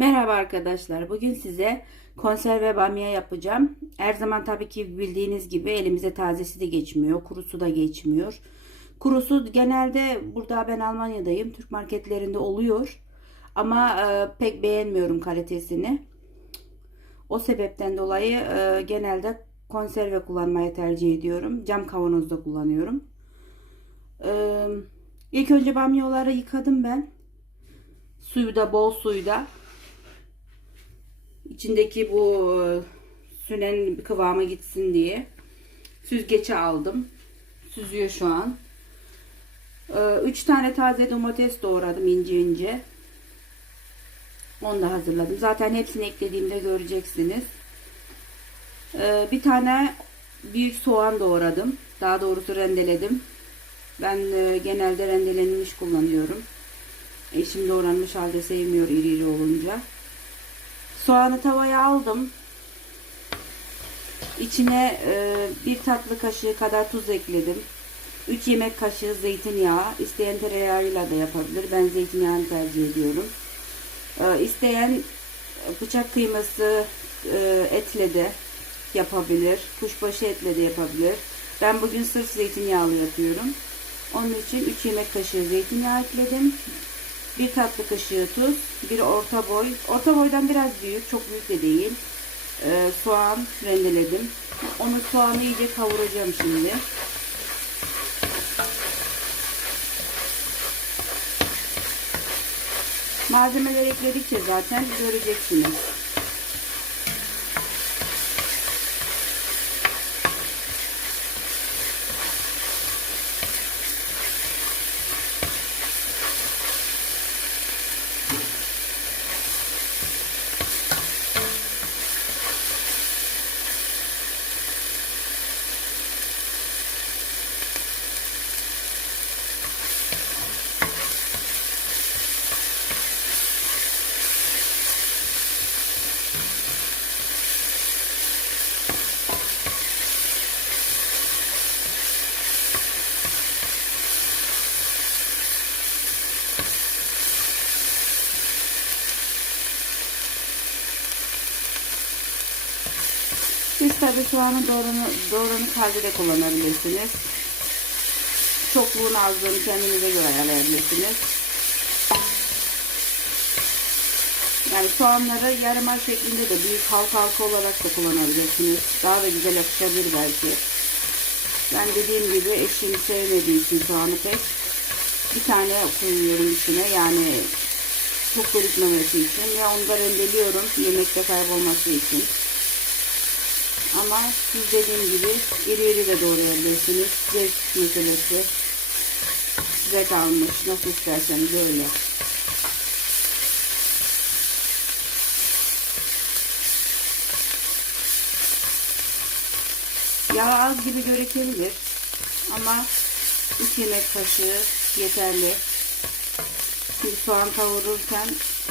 Merhaba arkadaşlar. Bugün size konserve bamya yapacağım. Her zaman tabii ki bildiğiniz gibi elimize tazesi de geçmiyor. Kurusu da geçmiyor. Kurusu genelde burada ben Almanya'dayım. Türk marketlerinde oluyor. Ama e, pek beğenmiyorum kalitesini. O sebepten dolayı e, genelde konserve kullanmayı tercih ediyorum. Cam kavanozda kullanıyorum. E, ilk önce bamyaları yıkadım ben. Suyu da bol suyda. İçindeki bu e, sünen kıvamı gitsin diye süzgece aldım. Süzüyor şu an. 3 tane taze domates doğradım ince ince. Onu da hazırladım. Zaten hepsini eklediğimde göreceksiniz. Ee, Bir tane büyük soğan doğradım. Daha doğrusu rendeledim. Ben e, genelde rendelenmiş kullanıyorum. Eşim doğranmış halde sevmiyor iri iri olunca. Soğanı tavaya aldım. İçine e, bir tatlı kaşığı kadar tuz ekledim. 3 yemek kaşığı zeytinyağı. İsteyen tereyağıyla da yapabilir. Ben zeytinyağını tercih ediyorum. E, isteyen bıçak kıyması e, etle de yapabilir. Kuşbaşı etle de yapabilir. Ben bugün sırf zeytinyağlı yapıyorum. Onun için 3 yemek kaşığı zeytinyağı ekledim. Bir tatlı kaşığı tuz, bir orta boy, orta boydan biraz büyük, çok büyük de değil. Ee, soğan rendeledim. Onu soğanı iyice kavuracağım şimdi. Malzemeler ekledikçe zaten göreceksiniz. Siz tabi soğanı doğranı, doğranıp halde de kullanabilirsiniz. Çokluğun azlığını kendinize göre ayarlayabilirsiniz. Yani soğanları yarımar şeklinde de büyük halka halka olarak da kullanabilirsiniz. Daha da güzel yakışabilir belki. Ben dediğim gibi eşim sevmediği için soğanı pek bir tane koyuyorum içine. Yani çok gözükmemesi için ve onu da rendeliyorum yemekte kaybolması için. Ama siz dediğim gibi iri iri de doğrayabilirsiniz. Zevk meselesi. Size kalmış. Nasıl isterseniz öyle. Yağ az gibi görekebilir. Ama 3 yemek kaşığı yeterli. Şimdi soğan kavururken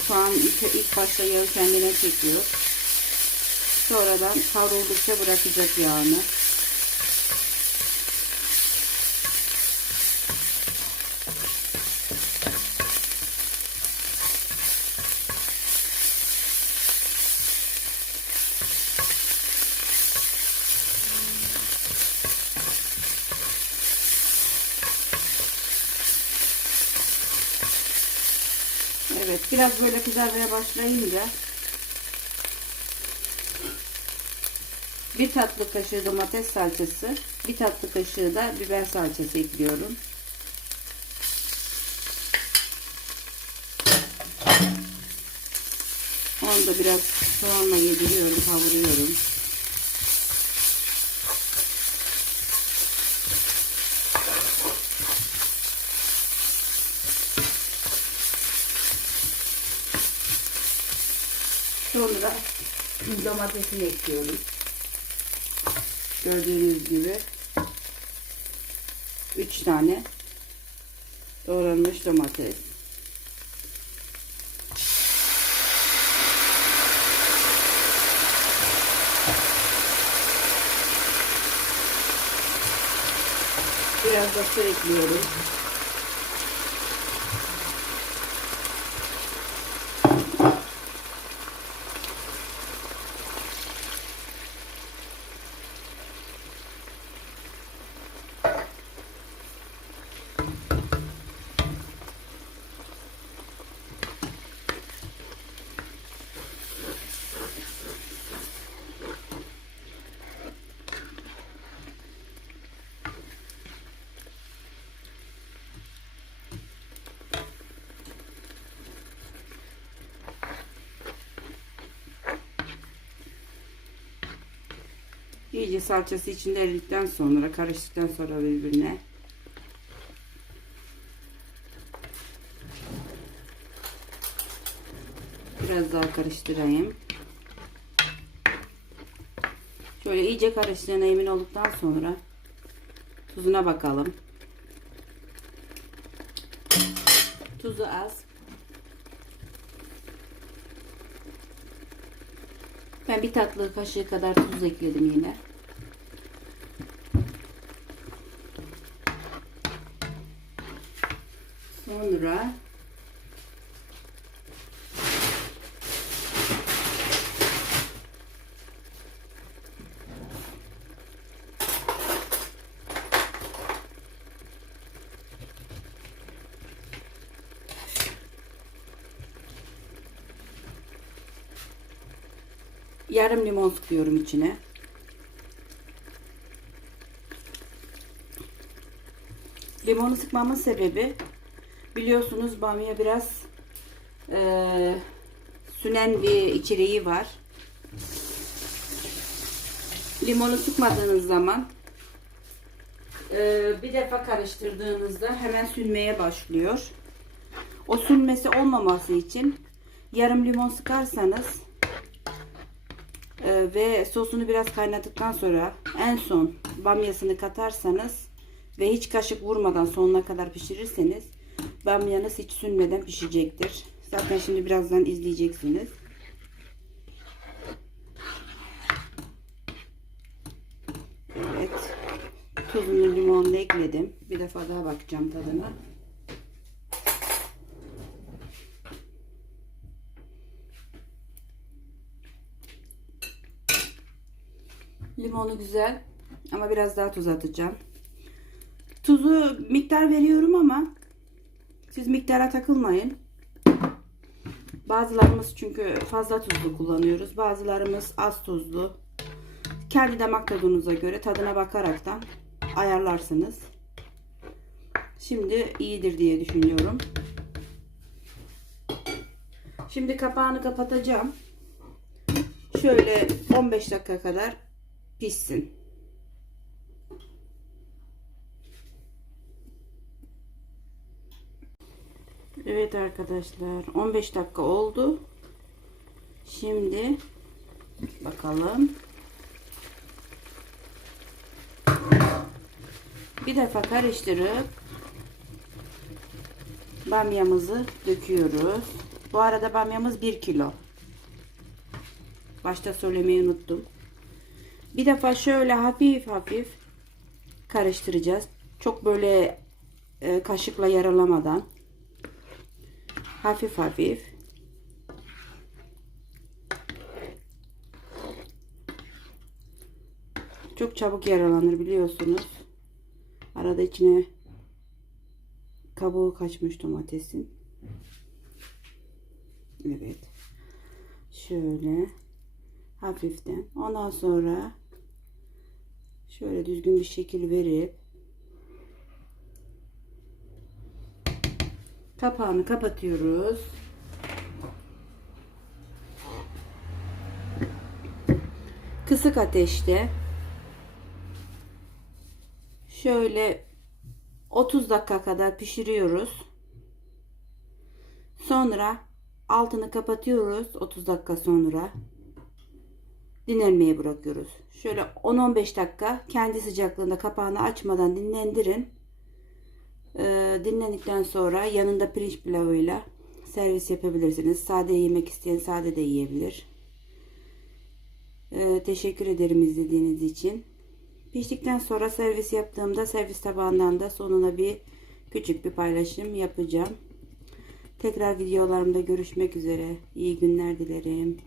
soğan ilk başta yağı kendine çekiyor. Sonradan kavruldukça bırakacak yağını. Evet biraz böyle kızarmaya başlayınca bir tatlı kaşığı domates salçası, bir tatlı kaşığı da biber salçası ekliyorum. Onu da biraz soğanla yediriyorum, kavuruyorum. Sonra domatesini ekliyorum. Gördüğünüz gibi 3 tane doğranmış domates. Biraz da su ekliyorum. İyice salçası içinde eridikten sonra karıştıktan sonra birbirine biraz daha karıştırayım. Şöyle iyice karıştığına emin olduktan sonra tuzuna bakalım. Tuzu az. Ben bir tatlı kaşığı kadar tuz ekledim yine. Sonra yarım limon sıkıyorum içine. Limonu sıkmamın sebebi biliyorsunuz bamya biraz eee, sünen bir içeriği var. Limonu sıkmadığınız zaman eee, bir defa karıştırdığınızda hemen sünmeye başlıyor. O sünmesi olmaması için yarım limon sıkarsanız ee, ve sosunu biraz kaynattıktan sonra en son bamyasını katarsanız ve hiç kaşık vurmadan sonuna kadar pişirirseniz bamyanız hiç sünmeden pişecektir. Zaten şimdi birazdan izleyeceksiniz. Evet. Tuzunu limonunu ekledim. Bir defa daha bakacağım tadına. Limonu güzel ama biraz daha tuz atacağım. Tuzu miktar veriyorum ama siz miktara takılmayın. Bazılarımız çünkü fazla tuzlu kullanıyoruz. Bazılarımız az tuzlu. Kendi damak tadınıza göre tadına bakaraktan ayarlarsınız. Şimdi iyidir diye düşünüyorum. Şimdi kapağını kapatacağım. Şöyle 15 dakika kadar pişsin. Evet arkadaşlar 15 dakika oldu. Şimdi bakalım. Bir defa karıştırıp bamyamızı döküyoruz. Bu arada bamyamız 1 kilo. Başta söylemeyi unuttum. Bir defa şöyle hafif hafif karıştıracağız. Çok böyle e, kaşıkla yaralamadan. Hafif hafif. Çok çabuk yaralanır biliyorsunuz. Arada içine kabuğu kaçmış domatesin. Evet. Şöyle hafiften. Ondan sonra şöyle düzgün bir şekil verip kapağını kapatıyoruz. Kısık ateşte şöyle 30 dakika kadar pişiriyoruz. Sonra altını kapatıyoruz 30 dakika sonra dinlenmeye bırakıyoruz. Şöyle 10-15 dakika kendi sıcaklığında kapağını açmadan dinlendirin. Ee, dinlendikten sonra yanında pirinç pilavıyla servis yapabilirsiniz. Sade yemek isteyen sade de yiyebilir. Ee, teşekkür ederim izlediğiniz için. Piştikten sonra servis yaptığımda servis tabağından da sonuna bir küçük bir paylaşım yapacağım. Tekrar videolarımda görüşmek üzere. İyi günler dilerim.